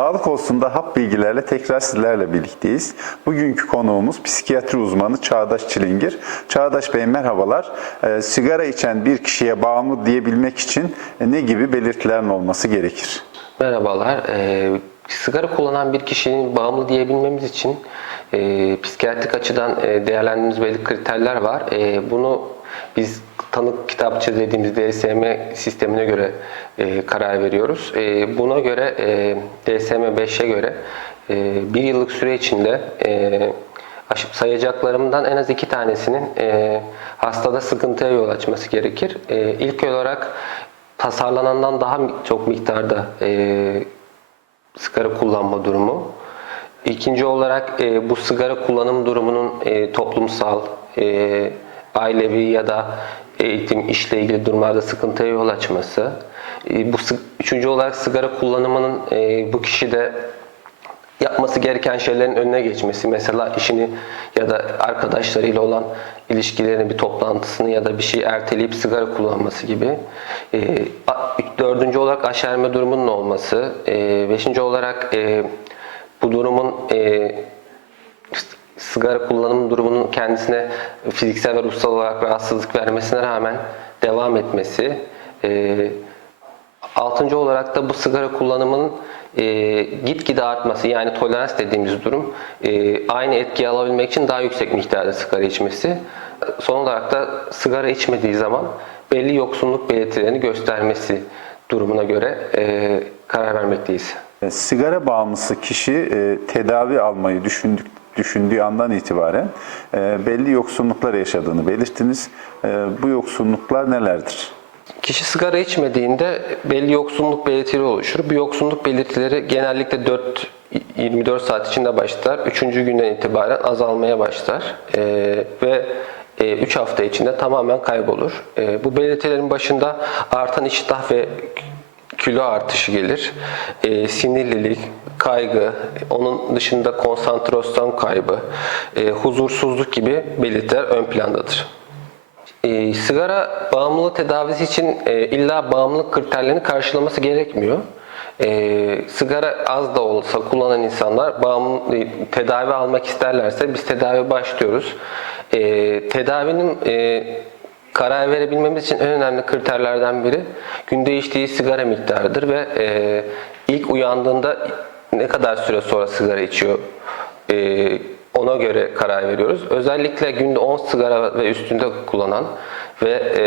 Sağlık olsunda hap bilgilerle tekrar sizlerle birlikteyiz. Bugünkü konuğumuz psikiyatri uzmanı Çağdaş Çilingir. Çağdaş Bey merhabalar. Ee, sigara içen bir kişiye bağımlı diyebilmek için ne gibi belirtilerin olması gerekir? Merhabalar. Ee, sigara kullanan bir kişinin bağımlı diyebilmemiz için e, psikiyatrik açıdan e, değerlendirdiğimiz belli kriterler var. E, bunu biz tanık kitapçı dediğimiz DSM sistemine göre e, karar veriyoruz. E, buna göre e, DSM 5'e göre e, bir yıllık süre içinde e, sayacaklarımdan en az iki tanesinin e, hastada sıkıntıya yol açması gerekir. E, ilk olarak tasarlanandan daha çok miktarda e, sigara kullanma durumu. İkinci olarak e, bu sigara kullanım durumunun e, toplumsal, e, ailevi ya da eğitim, işle ilgili durumlarda sıkıntıya yol açması. E, bu üçüncü olarak sigara kullanımının e, bu kişide yapması gereken şeylerin önüne geçmesi. Mesela işini ya da arkadaşlarıyla olan ilişkilerini, bir toplantısını ya da bir şey erteleyip sigara kullanması gibi. A- dördüncü olarak aşerme durumunun olması. Beşinci olarak e, bu durumun e, sigara kullanım durumunun kendisine fiziksel ve ruhsal olarak rahatsızlık vermesine rağmen devam etmesi. Ee, Altıncı olarak da bu sigara kullanımının e, gitgide artması yani tolerans dediğimiz durum e, aynı etkiyi alabilmek için daha yüksek miktarda sigara içmesi. Son olarak da sigara içmediği zaman belli yoksunluk belirtilerini göstermesi durumuna göre e, karar vermekteyiz. E, Sigara bağımlısı kişi e, tedavi almayı düşündük, düşündüğü andan itibaren e, belli yoksunluklar yaşadığını belirttiniz. E, Bu yoksunluklar nelerdir? Kişi sigara içmediğinde belli yoksunluk belirtileri oluşur. Bu yoksunluk belirtileri genellikle 4 24 saat içinde başlar. 3. günden itibaren azalmaya başlar. Ee, ve 3 hafta içinde tamamen kaybolur. Ee, bu belirtilerin başında artan iştah ve kilo artışı gelir. Ee, sinirlilik, kaygı, onun dışında konsantrasyon kaybı, e, huzursuzluk gibi belirtiler ön plandadır. E, sigara bağımlılığı tedavisi için e, illa bağımlılık kriterlerini karşılaması gerekmiyor. E, sigara az da olsa kullanan insanlar bağımlı, e, tedavi almak isterlerse biz tedavi başlıyoruz. E, tedavinin e, karar verebilmemiz için en önemli kriterlerden biri günde içtiği sigara miktarıdır ve e, ilk uyandığında ne kadar süre sonra sigara içiyor e, ona göre karar veriyoruz. Özellikle günde 10 sigara ve üstünde kullanan ve e,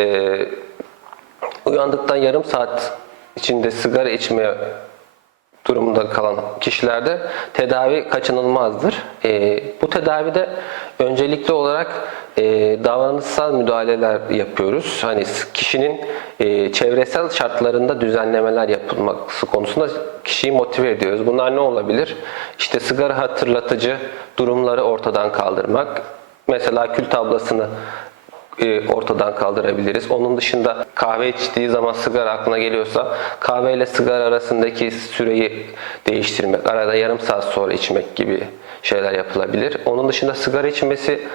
uyandıktan yarım saat içinde sigara içmeye durumunda kalan kişilerde tedavi kaçınılmazdır. E, bu tedavide öncelikli olarak e, davranışsal müdahaleler yapıyoruz. Hani kişinin e, çevresel şartlarında düzenlemeler yapılması konusunda kişiyi motive ediyoruz. Bunlar ne olabilir? İşte sigara hatırlatıcı durumları ortadan kaldırmak. Mesela kül tablasını ortadan kaldırabiliriz. Onun dışında kahve içtiği zaman sigara aklına geliyorsa kahve ile sigara arasındaki süreyi değiştirmek, arada yarım saat sonra içmek gibi şeyler yapılabilir. Onun dışında sigara içmesi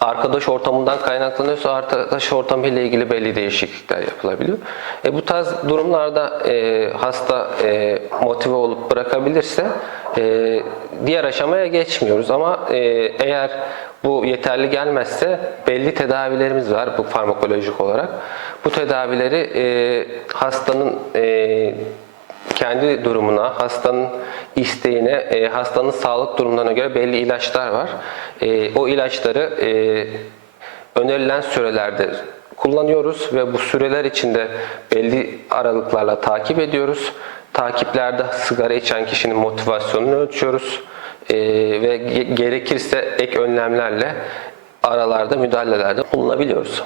arkadaş ortamından kaynaklanıyorsa arkadaş ortamı ile ilgili belli değişiklikler yapılabiliyor. E, bu tarz durumlarda e, hasta e, motive olup bırakabilirse e, diğer aşamaya geçmiyoruz ama e, eğer bu yeterli gelmezse belli tedavilerimiz var bu farmakolojik olarak. Bu tedavileri e, hastanın e, kendi durumuna, hastanın isteğine, e, hastanın sağlık durumlarına göre belli ilaçlar var. E, o ilaçları e, önerilen sürelerde kullanıyoruz ve bu süreler içinde belli aralıklarla takip ediyoruz. Takiplerde sigara içen kişinin motivasyonunu ölçüyoruz E, ve ge- gerekirse ek önlemlerle aralarda müdahalelerde bulunabiliyoruz.